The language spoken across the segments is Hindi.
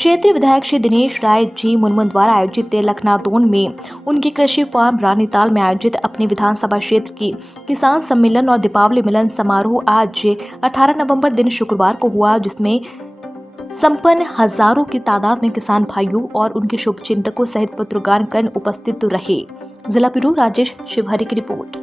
क्षेत्रीय विधायक श्री दिनेश राय जी मुनमुन द्वारा आयोजित लखनादौन में उनके कृषि फार्म रानीताल में आयोजित अपने विधानसभा क्षेत्र की किसान सम्मेलन और दीपावली मिलन समारोह आज 18 नवंबर दिन शुक्रवार को हुआ, जिसमें संपन्न हजारों की तादाद में किसान भाइयों और उनके शुभचिंतकों सहित पत्रकारगण उपस्थित रहे। जिला ब्यूरो राजेश शिवहरी की रिपोर्ट।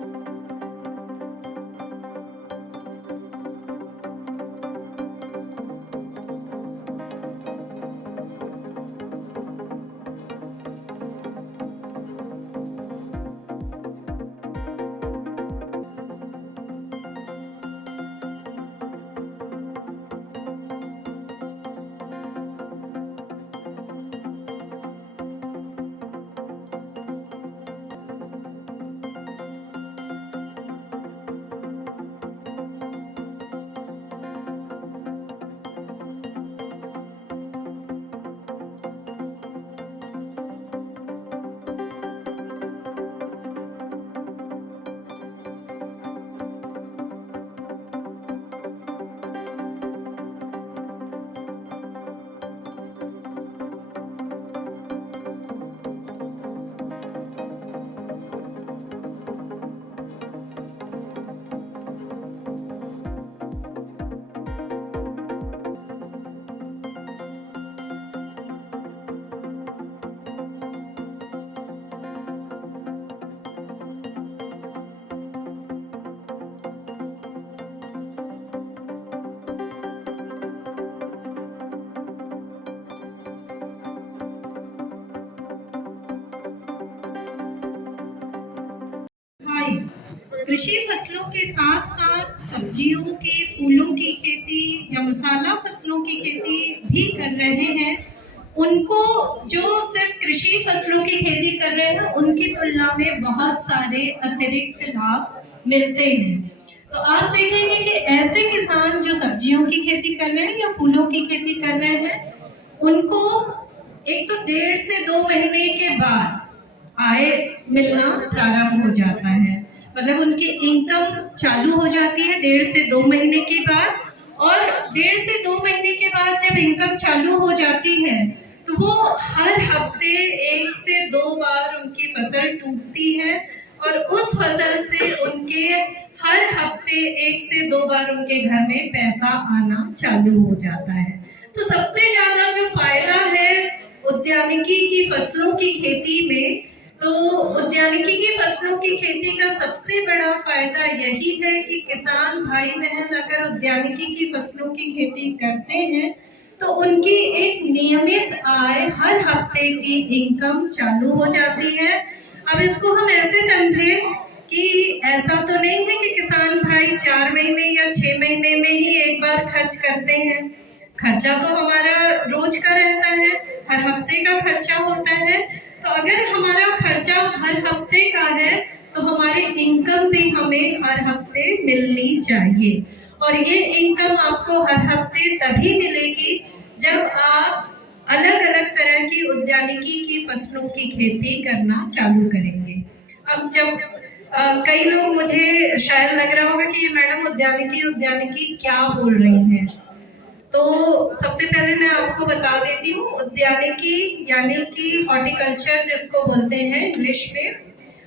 कृषि फसलों के साथ साथ सब्जियों की, फूलों की खेती या मसाला फसलों की खेती भी कर रहे हैं। उनको जो सिर्फ कृषि फसलों की खेती कर रहे हैं उनकी तुलना में बहुत सारे अतिरिक्त लाभ मिलते हैं। तो आप देखेंगे कि ऐसे किसान जो सब्जियों की खेती कर रहे हैं या फूलों की खेती कर रहे हैं, उनको एक तो 1.5 से 2 महीने के बाद आय मिलना प्रारंभ हो जाता है। मतलब उनकी इनकम चालू हो जाती है 1.5 से 2 महीने के बाद, और 1.5 से 2 महीने के बाद जब इनकम चालू हो जाती है तो वो हर हफ्ते 1 से 2 बार उनकी फसल टूटती है, और उस फसल से उनके हर हफ्ते 1 से 2 बार उनके घर में पैसा आना चालू हो जाता है। तो सबसे ज्यादा जो फायदा है उद्यानिकी की फसलों की खेती में, तो उद्यानिकी की फसलों की खेती का सबसे बड़ा फायदा यही है कि किसान भाई बहन अगर उद्यानिकी की फसलों की खेती करते हैं तो उनकी एक नियमित आय, हर हफ्ते की इनकम चालू हो जाती है। अब इसको हम ऐसे समझें कि ऐसा तो नहीं है कि किसान भाई 4 महीने या 6 महीने में ही एक बार खर्च करते हैं। खर्चा तो हमारा रोज का रहता है, हर हफ्ते का खर्चा होता है। तो अगर हमारा खर्चा हर हफ्ते का है तो हमारी इनकम भी हमें हर हफ्ते मिलनी चाहिए, और ये इनकम आपको हर हफ्ते तभी मिलेगी जब आप अलग अलग तरह की उद्यानिकी की फसलों की खेती करना चालू करेंगे। अब जब कई लोग, मुझे शायद लग रहा होगा कि ये मैडम उद्यानिकी क्या बोल रही हैं, तो सबसे पहले मैं आपको बता देती हूँ, उद्यानिकी यानी कि हॉर्टिकल्चर जिसको बोलते हैं इंग्लिश में,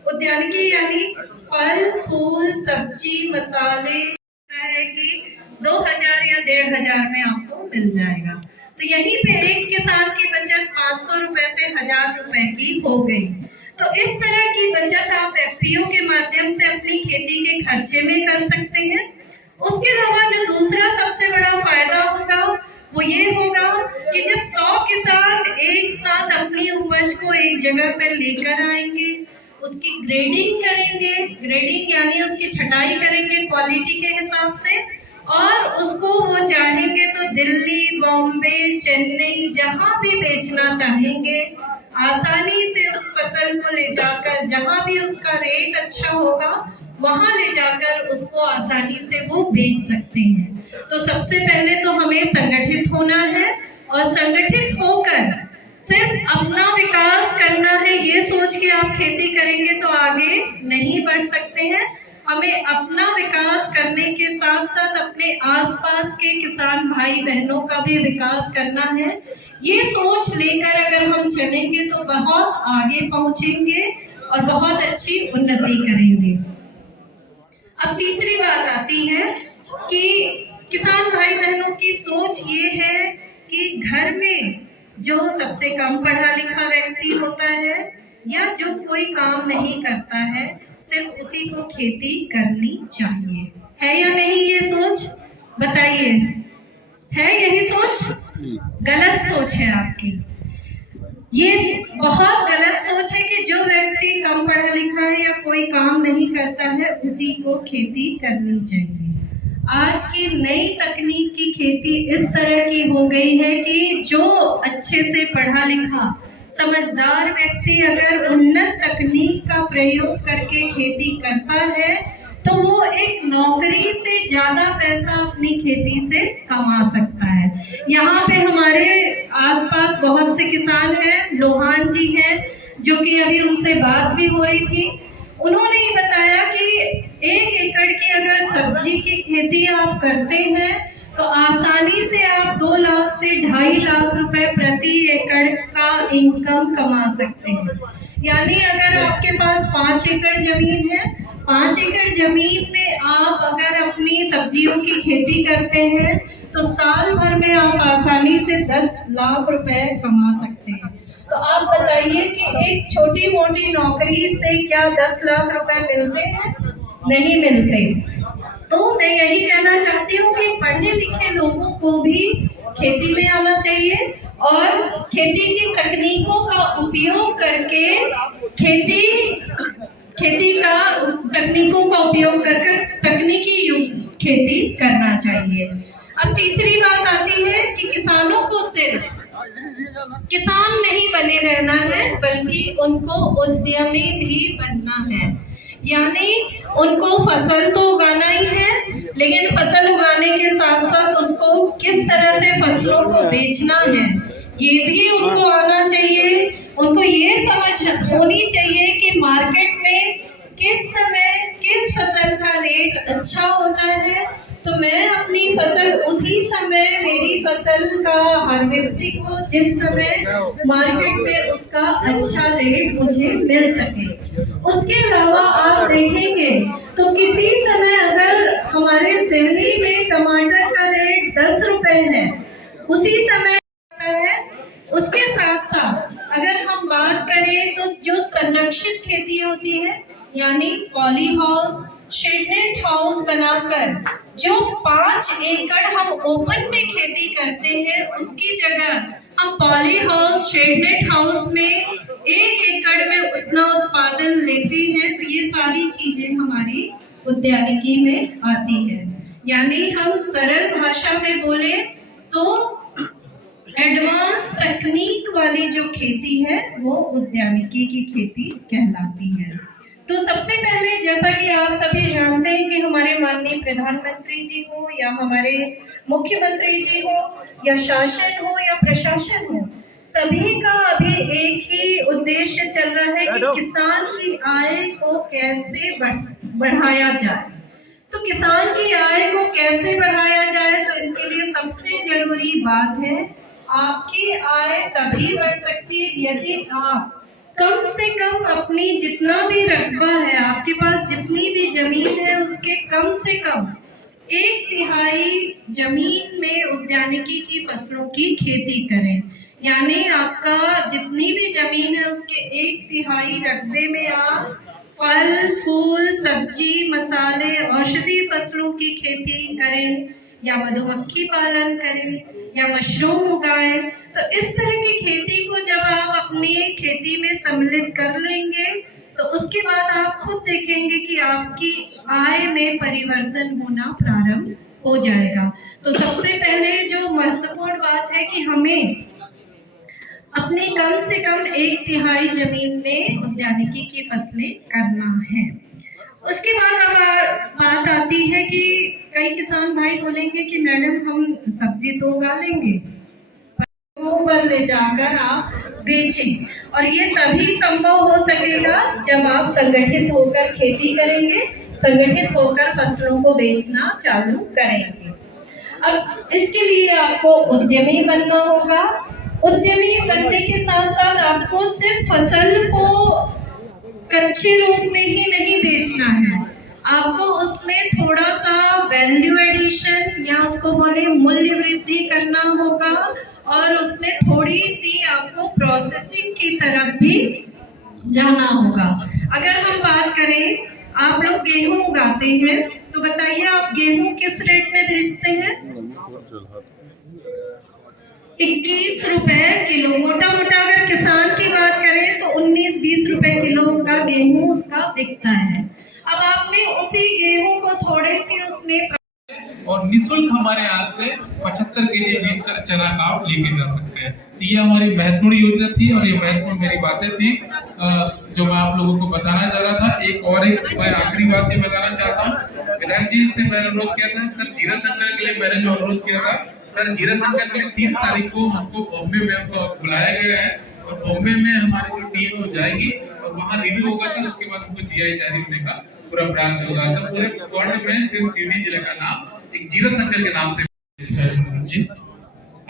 उद्यानिकी यानी फल, फूल, सब्जी, मसाले है कि 2000 या 1500 में आपको मिल जाएगा। तो यहीं पे एक किसान की बचत 500 रुपए से 1000 रुपए की हो गई। तो इस तरह की बचत आप एफपीओ के माध्यम से अपनी खेती के खर्चे में कर सकते हैं। उसके अलावा जो दूसरा सबसे बड़ा फायदा होगा वो ये होगा कि जब 100 किसान एक साथ अपनी उपज को एक जगह पर लेकर आएंगे, उसकी ग्रेडिंग करेंगे, ग्रेडिंग यानी उसकी छटाई करेंगे क्वालिटी के हिसाब से, और उसको वो चाहेंगे तो दिल्ली, बॉम्बे, चेन्नई, जहां भी बेचना चाहेंगे, आसानी से उस फसल को ले जाकर जहां भी उसका रेट अच्छा होगा वहां ले जाकर उसको आसानी से वो बेच सकते हैं। तो सबसे पहले तो हमें संगठित होना है, और संगठित होकर सिर्फ अपना विकास करना है, ये सोच के आप खेती करेंगे तो आगे नहीं बढ़ सकते हैं। हमें अपना विकास करने के साथ साथ अपने आसपास के किसान भाई बहनों का भी विकास करना है। ये सोच लेकर अगर हम चलेंगे तो बहुत आगे पहुंचेंगे और बहुत अच्छी उन्नति करेंगे। अब तीसरी बात आती है कि किसान भाई बहनों की सोच ये है कि घर में जो सबसे कम पढ़ा लिखा व्यक्ति होता है या जो कोई काम नहीं करता है, सिर्फ उसी को खेती करनी चाहिए। है या नहीं ये सोच? बताइए, है यही सोच? गलत सोच है आपकी। ये बहुत गलत सोच है कि जो व्यक्ति कम पढ़ा लिखा है या कोई काम नहीं करता है उसी को खेती करनी चाहिए। आज की नई तकनीक की खेती इस तरह की हो गई है कि जो अच्छे से पढ़ा लिखा समझदार व्यक्ति अगर उन्नत तकनीक का प्रयोग करके खेती करता है तो वो एक नौकरी से ज़्यादा पैसा अपनी खेती से कमा सकता है। यहाँ पे हमारे आसपास बहुत से किसान हैं, लोहान जी हैं, जो कि अभी उनसे बात भी हो रही थी। उन्होंने ये बताया कि 1 एकड़ की अगर सब्जी की खेती आप करते हैं तो आसानी से आप 2 लाख से 2.5 लाख रुपए प्रति एकड़ का इनकम कमा सकते हैं। यानी अगर आपके पास 5 एकड़ जमीन है, 5 एकड़ जमीन में आप अगर अपनी सब्जियों की खेती करते हैं तो साल भर में आप आसानी से 10 लाख रुपए कमा सकते हैं। तो आप बताइए कि एक छोटी मोटी नौकरी से क्या 10 लाख रुपए मिलते हैं? नहीं मिलते। तो मैं यही कहना चाहती हूँ कि पढ़े लिखे लोगों को भी खेती में आना चाहिए और खेती की तकनीकों का उपयोग करके तकनीकों का उपयोग कर तकनीकी खेती करना चाहिए। अब तीसरी बात आती है कि किसानों को सिर्फ किसान नहीं बने रहना है बल्कि उनको उद्यमी भी बनना है। यानी उनको फसल तो उगाना ही है, लेकिन फसल उगाने के साथ साथ उसको किस तरह से फसलों को बेचना है ये भी उनको आना चाहिए। उनको ये समझ होनी चाहिए कि मार्केट में किस समय किस फसल का रेट अच्छा होता है, तो मैं अपनी फसल उसी समय मेरी फसल का हार्वेस्टिंग हो जिस समय मार्केट में उसका अच्छा रेट मुझे मिल सके। उसके अलावा आप देखेंगे तो किसी समय अगर हमारे सिवनी में टमाटर का रेट 10 रुपए है, उसी समय है। उसके साथ साथ अगर हम बात करें तो जो संरक्षित खेती होती है यानी पॉली हाउस, शेडनेट हाउस बनाकर जो 5 एकड़ हम ओपन में खेती करते हैं उसकी जगह हम पॉली हाउस, शेडनेट हाउस में 1 एकड़ में उतना उत्पादन लेते हैं, तो ये सारी चीजें हमारी उद्यानिकी में आती है। यानी हम सरल भाषा में बोले तो एडवांस तकनीक वाली जो खेती है वो उद्यानिकी की खेती कहलाती है। तो सबसे पहले जैसा कि आप सभी जानते हैं कि हमारे माननीय प्रधानमंत्री जी हो या हमारे मुख्यमंत्री जी हो या शासन हो या प्रशासन हो, सभी का अभी एक ही उद्देश्य चल रहा है कि किसान की आय को कैसे बढ़ाया जाए। तो किसान की आय को कैसे बढ़ाया जाए, तो इसके लिए सबसे जरूरी बात है आपकी आय तभी बढ़ सकती है यदि आप कम से कम अपनी जितना भी रकबा है, आपके पास जितनी भी जमीन है उसके कम से कम 1/3 जमीन में उद्यानिकी की फसलों की खेती करें। यानी आपका जितनी भी जमीन है उसके 1/3 रकबे में आप फल, फूल, सब्जी, मसाले, औषधि फसलों की खेती करें या मधुमक्खी पालन करें या मशरूम उगाएं। तो इस तरह की खेती को जब आप अपनी खेती में सम्मिलित कर लेंगे तो उसके बाद आप खुद देखेंगे कि आपकी आय में परिवर्तन होना प्रारंभ हो जाएगा। तो सबसे पहले जो महत्वपूर्ण बात है कि हमें अपने कम से कम 1/3 जमीन में उद्यानिकी की फसलें करना है। उसके बाद अब बात आती है कि कई किसान भाई बोलेंगे कि मैडम हम सब्जी तो उगा लेंगे पर ले जाकर आप बेचें, और ये तभी संभव हो सकेगा जब आप संगठित होकर खेती करेंगे, संगठित होकर फसलों को बेचना चालू करेंगे। अब इसके लिए आपको उद्यमी बनना होगा। उद्यमी बनने के साथ साथ आपको सिर्फ फसल को कच्चे रूप में ही नहीं बेचना है, आपको उसमें थोड़ा सा वैल्यू एडिशन या उसको बोले मूल्य वृद्धि करना होगा, और उसमें थोड़ी सी आपको प्रोसेसिंग की तरफ भी जाना होगा। अगर हम बात करें, आप लोग गेहूं उगाते हैं, तो बताइए आप गेहूं किस रेट में बेचते हैं? 21 रुपए किलो। मोटा मोटा अगर किसान की बात करें तो 19-20 रुपए किलो का गेहूं उसका बिकता है। अब आपने उसी गेहूं को थोड़े सी उसमें और निःशुल्क हमारे यहाँ से 75 केजी बीज का चना का आप लेके जा सकते हैं। तो ये हमारी महत्वपूर्ण योजना थी और ये महत्वपूर्ण मेरी बातें थी जो मैं आप लोगों को बताना चाह रहा था। मैं आखिरी बात ये बताना चाहता हूँ, विधायक जी से मैंने अनुरोध किया था, सर जीरा संकल्प के लिए मैंने जो अनुरोध किया था, सर जीरा संकल्प के लिए 30 तारीख को हमको बॉम्बे में हमको बुलाया गया है और बॉम्बे में हमारी जो टीम है जाएगी और वहाँ रिव्यू होगा सर। उसके बाद हमको जीआई जारी होने का पूरा प्रयास होगा। तो पूरे वर्ल्ड में फिर सीधी जिले का नाम एक जीरा संकल्प के नाम से जी।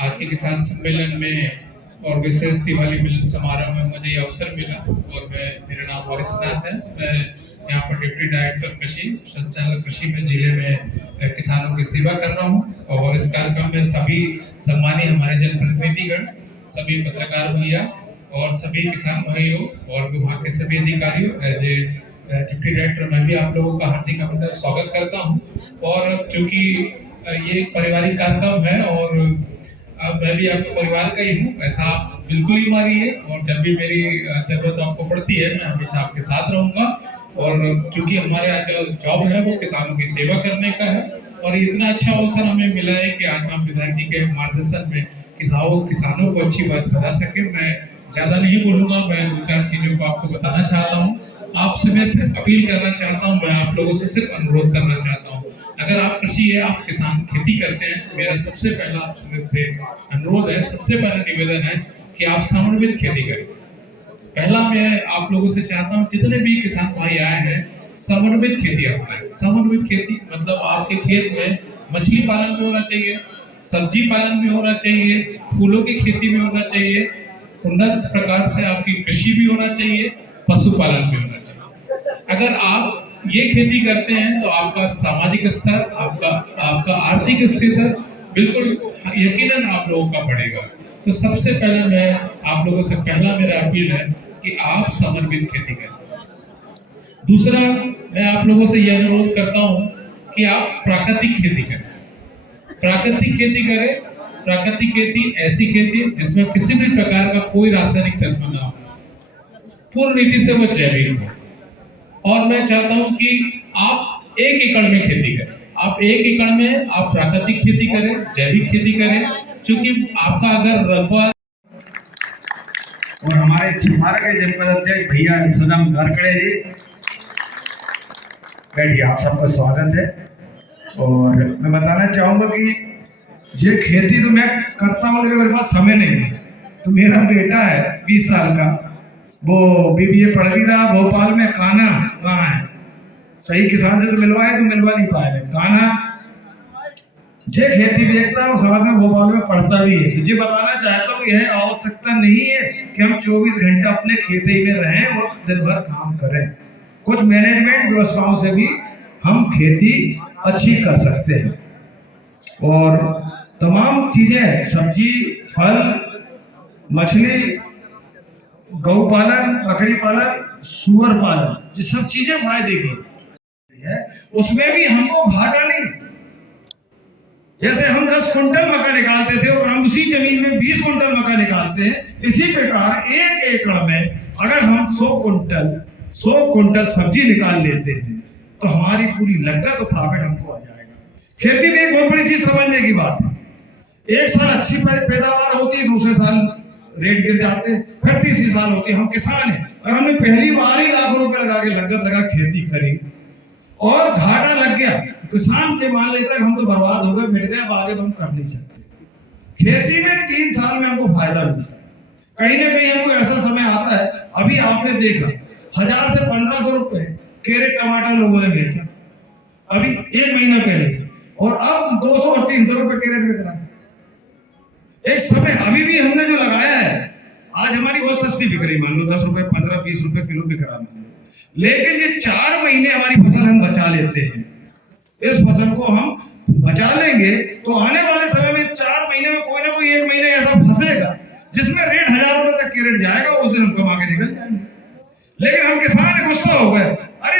आज के किसान सम्मेलन में और विशेष दिवाली मिलन समारोह में मुझे ये अवसर मिला और मेरा नाम वारिस नाथ है। मैं यहाँ पर डिप्टी डायरेक्टर कृषि संचालक कृषि में जिले में किसानों की सेवा कर रहा हूँ। और इस कार्यक्रम में सभी सम्मानीय हमारे जनप्रतिनिधिगण, सभी पत्रकार भैया और सभी किसान भाइयों और विभाग के सभी अधिकारियों, एज ए डिप्टी डायरेक्टर मैं भी आप लोगों का हार्दिक अभिनंदन स्वागत करता हूं। और चूंकि ये एक पारिवारिक कार्यक्रम है और मैं भी आपके परिवार का ही हूं, ऐसा आप बिल्कुल ही मानिए। और जब भी मेरी जरूरत आपको पड़ती है मैं हमेशा आपके साथ रहूंगा। और चूंकि हमारा जो जॉब है वो किसानों की सेवा करने का है और इतना अच्छा अवसर हमें मिला है कि आज हम विधायक जी के मार्गदर्शन में किसानों को अच्छी बात बता सके। मैं ज्यादा नहीं बोलूंगा, मैं 2-4 चीजों को आपको बताना चाहता हूँ। आपसे मैं सिर्फ अपील करना चाहता हूँ, मैं आप लोगों से सिर्फ अनुरोध करना चाहता हूँ, अगर आप कृषि है, आप किसान खेती करते हैं, मेरा सबसे पहला आपसे अनुरोध है, सबसे पहला निवेदन है कि आप समन्वित खेती करें। पहला मैं आप लोगों से चाहता हूँ, जितने भी किसान भाई आए हैं, समन्वित खेती अपनाएं। समन्वित खेती मतलब आपके खेत में मछली पालन भी होना चाहिए, सब्जी पालन भी होना चाहिए, फूलों की खेती भी होना चाहिए, उन्नत प्रकार से आपकी कृषि भी होना चाहिए, पशुपालन भी होना चाहिए। अगर आप ये खेती करते हैं तो आपका सामाजिक स्तर, आपका आर्थिक स्थिति बिल्कुल यकीनन आप लोगों का बढ़ेगा। तो सबसे पहले मैं आप लोगों से पहला मेरा अपील है कि आप समन्वित खेती करें। दूसरा मैं आप लोगों से यह अनुरोध करता हूँ कि आप प्राकृतिक खेती करें। प्राकृतिक खेती करें। प्राकृतिक खेती ऐसी खेती जिसमें किसी भी प्रकार का कोई रासायनिक तत्व ना हो, पूर्ण रीति से वो जैविक हो। और मैं चाहता हूं कि आप 1 एकड़ में खेती करें। आप 1 एकड़ में आप प्राकृतिक खेती करें, जैविक खेती करें, क्योंकि आपका अगर रकबा। और हमारे छिंदवाड़ा के जनपद अध्यक्ष भैया सदम गरकड़े जी, बैठिए, आप सबका स्वागत है। और मैं बताना चाहूंगा कि ये खेती तो मैं करता हूँ लेकिन मेरे पास समय नहीं है। तो मेरा बेटा है 20 साल का, वो BBA पढ़ भी रहा भोपाल में। कान्हा कहाँ है? सही किसान से तो मिलवाए तो मिलवा नहीं पाए। कान्हा जे खेती देखता है और साथ में भोपाल में पढ़ता भी है। तो ये बताना चाहता हूँ यह आवश्यकता नहीं है कि हम 24 घंटे अपने खेती में रहें और दिन भर काम करें। कुछ मैनेजमेंट व्यवस्थाओं से भी हम खेती अच्छी कर सकते हैं। और तमाम चीजें, सब्जी, फल, मछली, गौ पालन, बकरी पालन, सुअर पालन, ये सब चीजें फायदे की है। उसमें भी हमको घाटा नहीं। जैसे हम 10 कुंटल मक्का निकालते थे और हम उसी जमीन में 20 कुंटल मक्का निकालते हैं, इसी प्रकार 1 एकड़ में अगर हम 100 कुंटल सब्जी निकाल लेते हैं तो हमारी पूरी लागत और प्रॉफिट हमको आ जाएगा। खेती में एक बहुत बड़ी चीज समझने की बात है, एक साल अच्छी पैदावार होती है, दूसरे साल रेट गिर जाते हैं, फिर तीसरी साल होती है। हम किसान हैं और हमने पहली बार ही लाखों रुपए लगा के लागत लगा खेती करी और घाटा लग गया, किसान से मान लेता है हम तो बर्बाद हो गए, मिट गए, अब आगे तो हम कर नहीं सकते। खेती में 3 साल में हमको फायदा मिलता है। कहीं ना कहीं हमको ऐसा समय आता है, अभी आपने देखा 1000 से 1500 रुपए कैरेट टमाटर लोगों ने बेचा, अभी 1 महीना पहले, और अब 200 और 300 रुपए कैरेट बिक रहा है। एक समय अभी भी हमने जो लगाया है, आज हमारी बहुत सस्ती बिक रही, मान लो 10 रुपए 15-20 रुपए किलो बिक रहा है, लेकिन ये 4 महीने हमारी फसल हम बचा लेते हैं। इस फसल को हम बचा लेंगे तो आने वाले समय में 4 महीने में कोई ना कोई 1 महीने ऐसा फंसेगा जिसमें रेट 1000 रुपए तक कैरेट जाएगा, उस दिन हम कमा के निकल जाएंगे। लेकिन हम किसान गुस्सा हो गए, अरे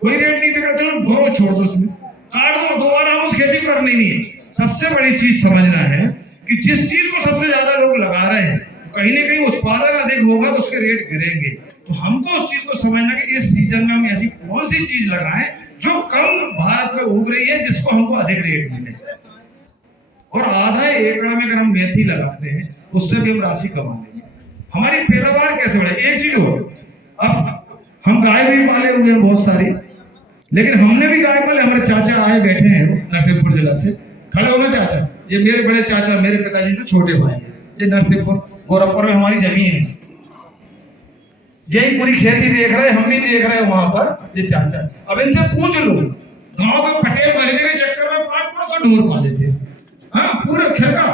कोई रेट नहीं बिक रहा, चलो घोरो छोड़ दो, उसमें काट दो, दोबारा हम उस खेती करनी नहीं है। सबसे बड़ी चीज समझना है कि जिस चीज को सबसे ज्यादा लोग लगा रहे हैं, कहीं ना कहीं उत्पादन अधिक होगा तो उसके रेट गिरेंगे। तो हमको उस चीज को समझना कि इस सीजन में हम ऐसी कौन सी चीज लगाएं जो कम भारत में उग रही है, जिसको हमको अधिक रेट मिले। और आधा एकड़ में अगर हम मेथी लगाते हैं, उससे भी हम राशि कमा लेंगे। हमारी पैदावार कैसे बढ़े? एक चीज और, अब हम गाय भी पाले हुए हैं बहुत सारी, लेकिन हमने भी गाय पाले। हमारे चाचा आए बैठे हैं नरसिंहपुर जिला से, खड़े हो ना चाचा, ये मेरे बड़े चाचा, मेरे पिताजी से छोटे भाई हैं। ये नरसिंहपुर गोरखपुर में हमारी जमीन है, यही पूरी खेती देख रहे, हम भी देख रहे हैं वहां पर। ये चाचा, अब इनसे पूछ लो, गांव के पटेल महीने के चक्कर में 500 ढोर पाले थे। हाँ, पूरा खेका,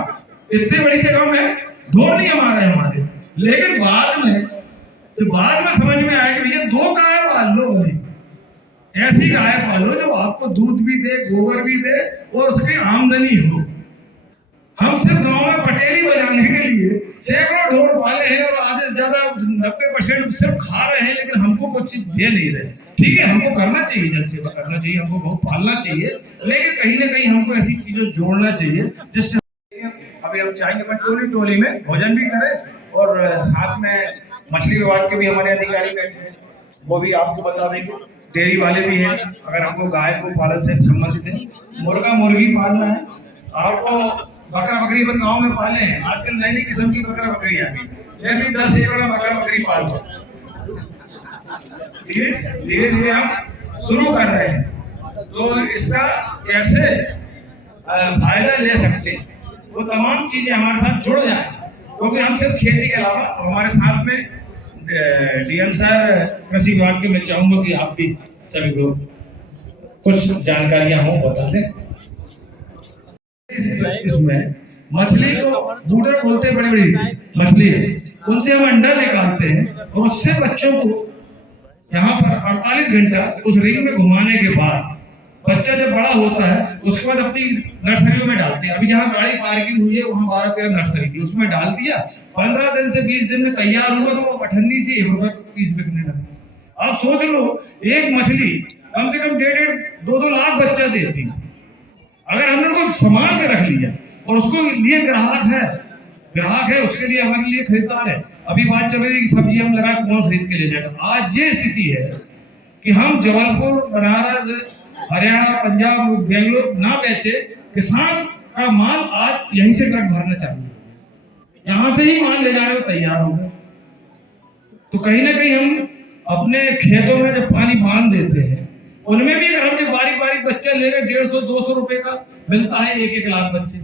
इतनी बड़ी जगह में ढोर नहीं हमारे हमारे। लेकिन बाद में समझ में आया कि नहीं, 2 गाय पाल लो, बोली ऐसी गाय पालो जो आपको दूध भी दे, गोबर भी दे और उसकी आमदनी हो। हम सिर्फ गांव में पटेली बजाने के लिए सैकड़ों ढोर पाले हैं और आधे से ज्यादा 90% सिर्फ खा रहे हैं, लेकिन हमको कुछ चीज दे नहीं रहे। ठीक है, हमको करना चाहिए, जल सेवा करना चाहिए, हमको बहुत पालना चाहिए, लेकिन कहीं ना कहीं हमको ऐसी चीजों जोड़ना चाहिए जिससे अभी हम चाहेंगे टोली में भोजन भी करें और साथ में मछली विभाग के भी हमारे अधिकारी बैठे हैं, वो भी आपको बता देंगे। डेयरी वाले भी हैं, अगर हमको गाय को पालन से संबंधित है, मुर्गा मुर्गी पालना है, आपको बकरा बकरी अपन गाँव में पाले हैं। आजकल नई नई किस्म की बकरा बकरी आ गई, ये भी 10 एकड़ में बकरा बकरी पाल लो। धीरे धीरे हम शुरू कर रहे हैं, तो इसका कैसे फायदा ले सकते हैं, वो तमाम चीजें हमारे साथ जुड़ जाए। क्योंकि हम सिर्फ खेती के अलावा, और हमारे साथ में डीएम साहब कृषि विभाग के, मैं चाहूंगा कि आप भी सभी को कुछ जानकारियां हो बता दें। इसमें मछली को बूडर बोलते हैं, बड़ी बड़ी मछली है, उनसे हम अंडा निकालते हैं और उससे बच्चों को यहाँ पर 48 घंटा उस रिंग में घुमाने के बाद बच्चा जब बड़ा होता है, उसके बाद अपनी नर्सरियों में डालते हैं। अभी जहाँ गाड़ी पार्किंग हुई है वहाँ 12-13 नर्सरी थी, उसमें डाल दिया, 15 दिन से 20 दिन में तैयार हुआ तो वो 18 से 1 रुपए पीस बिकने लगे। आप सोच लो, एक मछली कम से कम 1.5-2 लाख बच्चा देती है। अगर हमने उनको संभाल के रख लिया और उसको लिए ग्राहक है, उसके लिए हमारे लिए खरीदार है। अभी बात चल रही है कि सब्जी हम लगा कौन खरीद के ले जाएगा। आज ये स्थिति है कि हम जबलपुर, बनारस, हरियाणा, पंजाब, बेंगलोर ना बेचे, किसान का माल आज यहीं से ट्रक भरना चालू है, यहां से ही माल ले जाने को तैयार हो गए। तो कहीं ना कहीं हम अपने खेतों में जब पानी बांध देते हैं, उनमें भी अगर हम जब बारीक बच्चा ले रहे 150-200 रुपए का मिलता है, 1-1 लाख बच्चे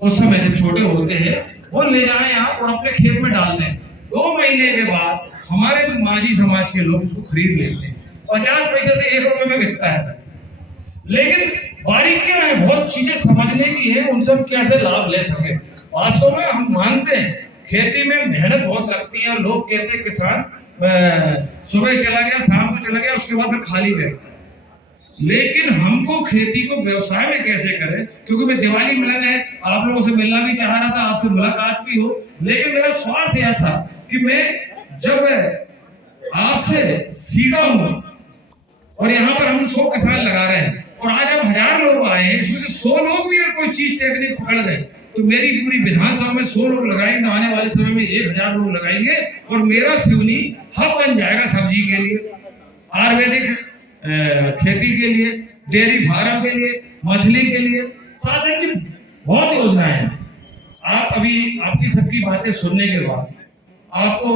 उस समय जब छोटे होते हैं, वो ले जाए यहाँ और अपने खेत में डाल दें। 2 महीने के बाद हमारे माझी समाज के लोग उसको खरीद लेते हैं, 50 पैसे से 1 रुपए में बिकता है। लेकिन बारीकियां हैं, बहुत चीजें समझने की है, उनसे हम कैसे लाभ ले सके। वास्तव में हम मानते हैं खेती में मेहनत बहुत लगती है। लोग कहते हैं किसान सुबह चला गया, शाम को चला गया, उसके बाद फिर खाली रहता है। लेकिन हमको खेती को व्यवसाय में कैसे करें, क्योंकि मैं दिवाली मिलन है, आप लोगों से मिलना भी चाह रहा था, आपसे मुलाकात भी हो, लेकिन मेरा स्वार्थ यह था कि मैं जब आपसे सीखा हूं, और यहाँ पर हम 100 किसान लगा रहे हैं, और आज अब 1000 लोग आए हैं, इसमें से 100 लोग भी अगर कोई चीज टेक्निक पकड़ गए तो मेरी पूरी विधानसभा में 100 लोग लगाएंगे, आने वाले समय में 1000 लोग लगाएंगे, और मेरा सिवनी हब बन जाएगा सब्जी के लिए, आयुर्वेदिक खेती के लिए, डेयरी फार्म के लिए, मछली के लिए। शासन की बहुत योजनाएं हैं। आप अभी आपकी सबकी बातें सुनने के बाद आपको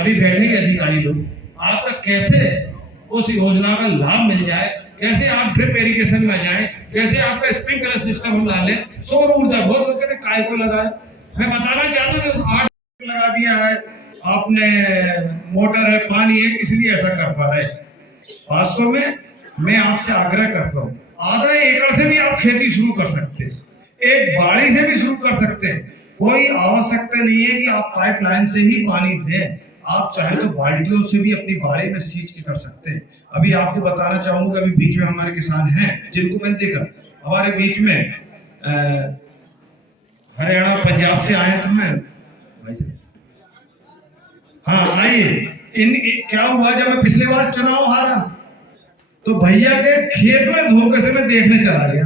अभी बैठे अधिकारी लोग, आपका कैसे उस योजना का लाभ मिल जाए, कैसे आप ड्रिप इरिगेशन में जाएं, कैसे आपका स्प्रिंकलर सिस्टम हम डालें, सौर ऊर्जा। बहुत लोग कहते हैं काय को लगाए, मैं बताना चाहता हूँ 8 लगा दिया है आपने, मोटर है, पानी है, इसलिए ऐसा कर पा रहे हैं। वास्तव में मैं आपसे आग्रह करता हूँ, आधा एकड़ से भी आप खेती शुरू कर सकते हैं, एक बाड़ी से भी शुरू कर सकते हैं। कोई आवश्यकता नहीं है कि आप पाइपलाइन से ही पानी दें, आप चाहे तो बाल्टियों से भी अपनी बाड़ी में सींच के कर सकते हैं। अभी आपको बताना चाहूंगा, अभी बीच में हमारे किसान हैं जिनको मैंने देखा, हमारे बीच में हरियाणा पंजाब से आए, कहाँ है भाई साहब? हाँ आइए। क्या हुआ, जब मैं पिछले बार चुनाव हारा तो भैया के खेत में धोखे से मैं देखने चला गया।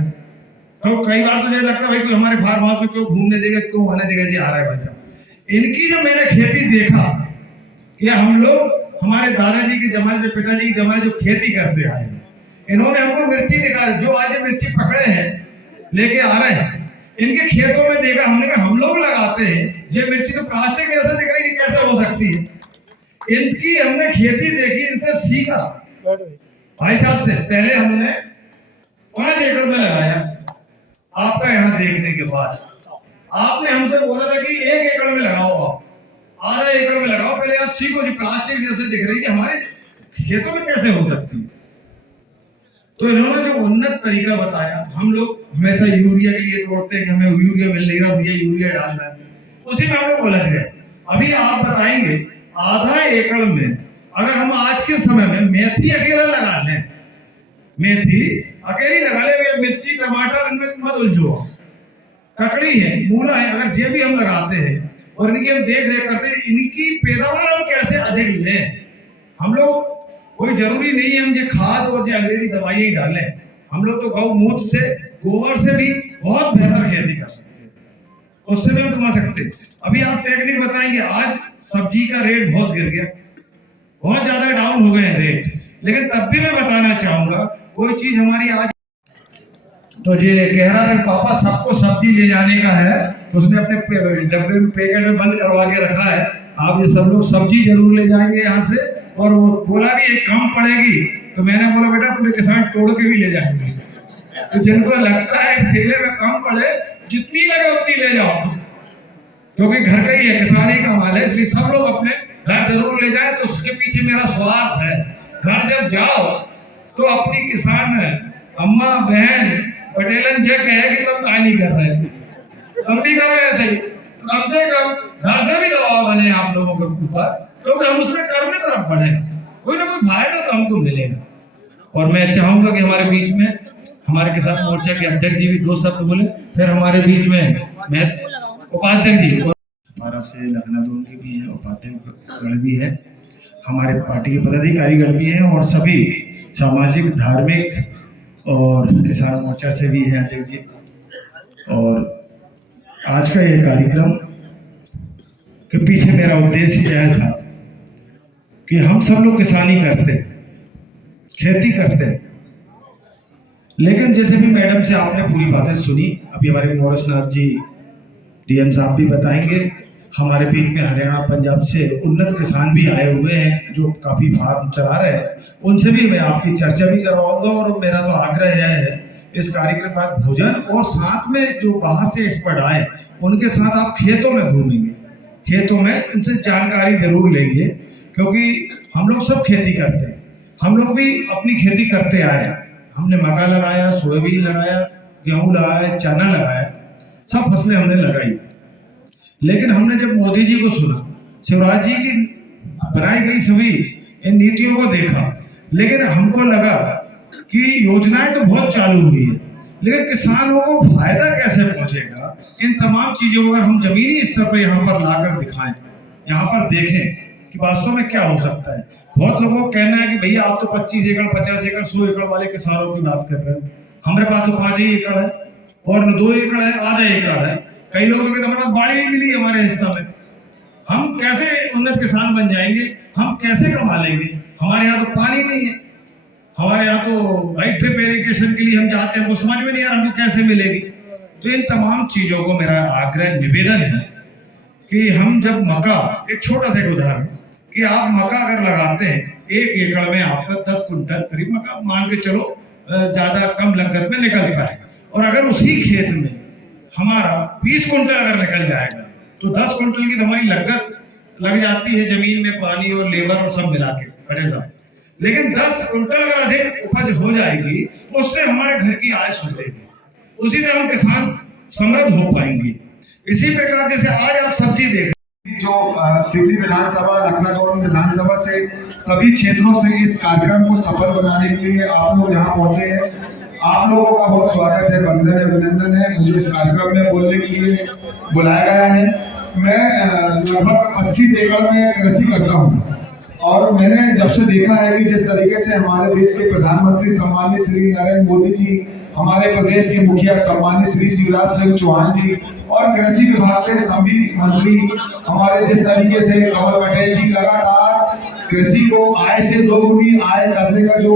तो कई बार तो मुझे लगता भाई कोई हमारे फार्म हाउस में क्यों घूमने देगा, क्यों आने देगा जी, आ रहा है भाई साहब। इनकी जब मैंने खेती देखा कि हम लोग हमारे दादाजी के जमाने से, पिताजी के जमाने जो खेती करते आए, इन्होंने हमको मिर्ची दिखा, जो आज मिर्ची पकड़े हैं लेके आ रहे हैं, इनके खेतों में देखा, हमने कहा हम लोग लगाते हैं, ये मिर्ची तो प्लास्टिक जैसा दिख रही है, कैसे हो सकती है। इनकी हमने खेती देखी, इनसे सीखा भाई साहब से। पहले हमने 5 एकड़ में लगाया, आपका यहाँ देखने के बाद आपने हमसे बोला था कि 1 एकड़ में लगाओ, आप आधा एकड़ में लगाओ, पहले आप सीखो जी, प्लास्टिक जैसे दिख रही है हमारे खेतों में कैसे हो सकती है। तो इन्होंने जो उन्नत तरीका बताया, हम लोग हमेशा यूरिया के लिए तोड़ते हैं कि हमें यूरिया मिल नहीं रहा, भैया यूरिया डालना है, उसी में हम लोग उलझ गए। अभी आप बताएंगे आधा एकड़ में अगर हम आज के समय में मेथी अकेला लगा लें, मेथी अकेली लगा ले, मिर्ची टमाटर इनमें मत उलझो, ककड़ी है, मूला है, अगर ये भी हम लगाते हैं और इनकी हम देख रेख करते हैं, इनकी पैदावार हम कैसे अधिक लें। हम लोग कोई जरूरी नहीं है हम ये खाद और ये अंग्रेजी दवाइयां ही डालें, हम लोग तो गौमूत्र से, गोबर से भी बहुत बेहतर खेती कर सकते हैं, उससे भी हम कमा सकते हैं। अभी आप टेक्निक बताएंगे, आज सब्जी का रेट बहुत गिर गया, बहुत ज्यादा डाउन हो गए हैं रेट, लेकिन तब भी मैं बताना चाहूंगा कोई चीज हमारी आज, तो ये कह रहा है पापा सबको सब्जी ले जाने का है, तो उसने अपने डब्बे में पैकेट में बंद करवा के रखा है, आप ये सब लोग सब्जी जरूर ले जाएंगे यहाँ से। और वो बोला भी एक कम पड़ेगी, तो मैंने बोला बेटा पूरे किसान तोड़ के भी ले जाएंगे, तो जिनको लगता है इस थैले में कम पड़े, जितनी लगे उतनी ले जाओ, क्योंकि घर का ही है, किसान ही का माल है, इसलिए सब लोग अपने घर जरूर ले जाए। तो उसके पीछे मेरा स्वार्थ है, घर जब जाओ तो अपनी किसान अम्मा बहन पटेलन जे कहे कि तुम कहां नहीं कर रहे, तुम भी करो ऐसे ही, तो कम से कम घर से भी दबाव बने आप लोगों के ऊपर, क्योंकि हम उसमें करने तरफ बढ़े, कोई ना कोई फायदा तो हमको मिलेगा। और मैं चाहूंगा कि हमारे बीच में हमारे किसान मोर्चा के अध्यक्ष जी भी 2 शब्द बोले, फिर हमारे बीच में उपाध्यक्ष जी, हमारा से लखनऊ के भी है, उपाध्यक्ष भी है, हमारे पार्टी के पदाधिकारीगण भी हैं, और सभी सामाजिक धार्मिक और किसान मोर्चा से भी हैं अध्यक्ष जी। और आज का ये कार्यक्रम के पीछे मेरा उद्देश्य यह था कि हम सब लोग किसानी करते हैं, खेती करते हैं, लेकिन जैसे भी मैडम से आपने पूरी बातें सुनी, अभी हमारे मोरसनाथ जी डीएम साहब भी बताएंगे, हमारे बीच में हरियाणा पंजाब से उन्नत किसान भी आए हुए हैं जो काफ़ी फार्म चला रहे हैं, उनसे भी मैं आपकी चर्चा भी करवाऊंगा। और मेरा तो आग्रह यह है इस कार्यक्रम के बाद भोजन, और साथ में जो बाहर से एक्सपर्ट आए उनके साथ आप खेतों में घूमेंगे, खेतों में उनसे जानकारी जरूर लेंगे, क्योंकि हम लोग सब खेती करते हैं, हम लोग भी अपनी खेती करते आए, हमने मक्का लगाया, सोयाबीन लगाया, गेहूँ लगाया, चना लगाया, सब फसलें हमने लगाई। लेकिन हमने जब मोदी जी को सुना, शिवराज जी की बनाई गई सभी इन नीतियों को देखा, लेकिन हमको लगा कि योजनाएं तो बहुत चालू हुई है, लेकिन किसानों को फायदा कैसे पहुंचेगा, इन तमाम चीजों को अगर हम जमीनी स्तर पर यहाँ पर लाकर दिखाएं, यहाँ पर देखें कि वास्तव में क्या हो सकता है। बहुत लोगों को कहना है कि भैया आप तो 25 एकड़ 50 एकड़ 100 एकड़ वाले किसानों की बात कर रहे हैं, हमारे पास तो 5 ही एकड़ है और 2 एकड़ है, आधा एकड़ है, कई लोगों के हमारे पास बाड़ी ही मिली हमारे हिस्सा में, हम कैसे उन्नत किसान बन जाएंगे, हम कैसे कमा लेंगे, हमारे यहाँ तो पानी नहीं है, हमारे यहाँ तो भाई ड्रिप इरिगेशन के लिए हम जाते हैं, हमको समझ में नहीं आ रहा हमको कैसे मिलेगी। तो इन तमाम चीजों को मेरा आग्रह निवेदन है कि हम जब मक्का, एक छोटा सा उदाहरण कि आप मक्का अगर लगाते हैं 1 एकड़ में आपका 10 कुंटल करीब मक्का मान के चलो, ज्यादा कम लागत में निकलता है, और अगर उसी खेत में हमारा 20 कुंटल अगर निकल जाएगा तो 10 कुंटल की तो हमारी लागत लग जाती है जमीन में, पानी और लेबर और सब मिला के, पटेल साहब। लेकिन 10 कुंटल अगर अधिक उपज हो जाएगी उससे हमारे घर की आय सुधरेगी, उसी से हम किसान समृद्ध हो पाएंगे। इसी प्रकार जैसे आज आप सब्जी देख जो सिवनी विधानसभा, लखनादौन विधानसभा से सभी क्षेत्रों से इस कार्यक्रम को सफल बनाने के लिए आप लोग यहाँ पहुंचे हैं। आप लोगों का बहुत स्वागत है, वंदन है, अभिनंदन है। मुझे इस कार्यक्रम में बोलने के लिए बुलाया गया है। मैं लगभग 25 एकड़ में कृषि करता हूँ और मैंने जब से देखा है कि जिस तरीके से हमारे देश के प्रधानमंत्री सम्मानित श्री नरेंद्र मोदी जी, हमारे प्रदेश के मुखिया सम्मानित श्री शिवराज सिंह चौहान जी और कृषि विभाग से सभी मंत्री हमारे जिस तरीके से कमल पटेल जी लगातार कृषि को आय से दोगुनी आय करने का जो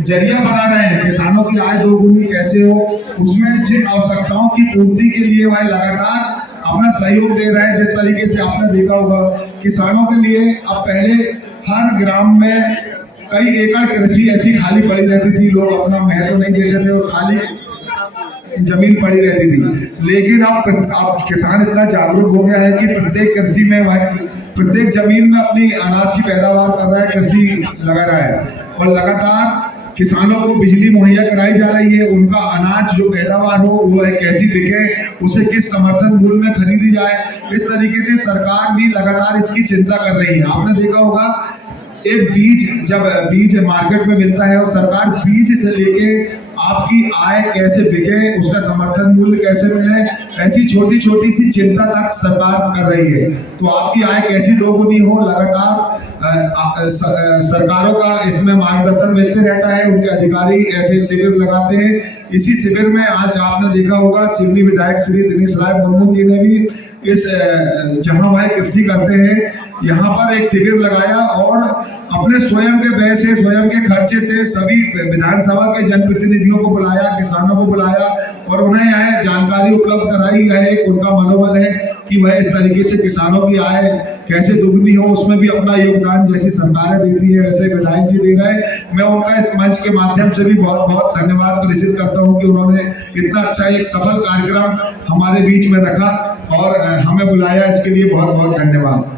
जरिया बना रहे हैं, किसानों की आय दोगुनी कैसे हो, उसमें जिन आवश्यकताओं की पूर्ति के लिए वह लगातार अपना सहयोग दे रहे हैं। जिस तरीके से आपने देखा होगा किसानों के लिए अब पहले हर ग्राम में कई एकड़ कृषि ऐसी खाली पड़ी रहती थी, लोग अपना महत्व नहीं देते थे और खाली जमीन पड़ी रहती थी। लेकिन अब किसान इतना जागरूक हो गया है कि प्रत्येक कृषि में वह प्रत्येक जमीन में अपनी अनाज की पैदावार कर रहा है, कृषि लगा रहा है और लगातार किसानों को बिजली मुहैया कराई जा रही है। उनका अनाज जो पैदावार हो वो कैसी बिके, उसे किस समर्थन मूल्य में खरीदी जाए, इस तरीके से सरकार भी लगातार इसकी चिंता कर रही है। आपने देखा होगा एक जब बीज मार्केट में मिलता है और सरकार बीज से लेके आपकी आय कैसे बिके, उसका समर्थन मूल्य कैसे मिले, ऐसी छोटी छोटी सी चिंता तक सरकार कर रही है। तो आपकी आय कैसी दोगुनी हो, लगातार सरकारों का इसमें मार्गदर्शन मिलते रहता है। उनके अधिकारी ऐसे शिविर लगाते हैं। इसी शिविर में आज आपने देखा होगा सिवनी विधायक श्री दिनेश राय मुर्मू जी ने भी इस जहां वह कृषि करते हैं यहाँ पर एक शिविर लगाया और अपने स्वयं के व्यय से, स्वयं के खर्चे से सभी विधानसभा के जनप्रतिनिधियों को बुलाया, किसानों को बुलाया और उन्हें यह जानकारी उपलब्ध कराई है। उनका मनोबल है कि वह इस तरीके से किसानों की आय कैसे दुगनी हो, उसमें भी अपना योगदान जैसी सरकारें देती है वैसे विधायक जी दे रहे हैं। मैं उनका इस मंच के माध्यम से भी बहुत बहुत धन्यवाद प्रेषित करता हूँ कि उन्होंने इतना अच्छा एक सफल कार्यक्रम हमारे बीच में रखा और हमें बुलाया, इसके लिए बहुत बहुत धन्यवाद।